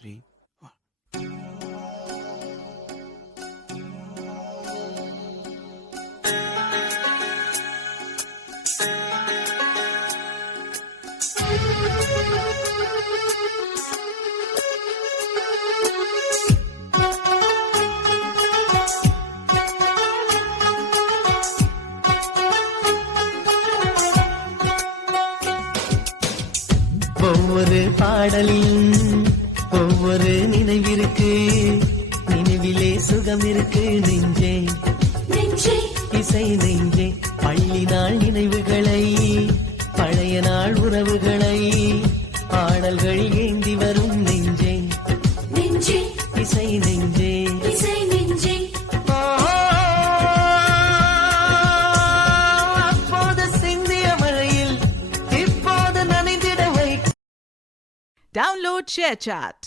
3. ஒவ்வொரு பாடலிலும் ஒவ்வொரு நினைவிருக்கு, நினைவிலே சுகம் இருக்கு நெஞ்சே நெஞ்சே இசை நெஞ்சே. பள்ளி நாள் நினைவுகளை, பழைய நாள் உறவுகளை, பாடல்கள் ஏந்தி வரும் நெஞ்சே நெஞ்சே இசை நெஞ்சே. இசை நெஞ்சே. அப்போது சிந்திய மழையில் இப்போது நனைந்திட வை. Download ShareChat.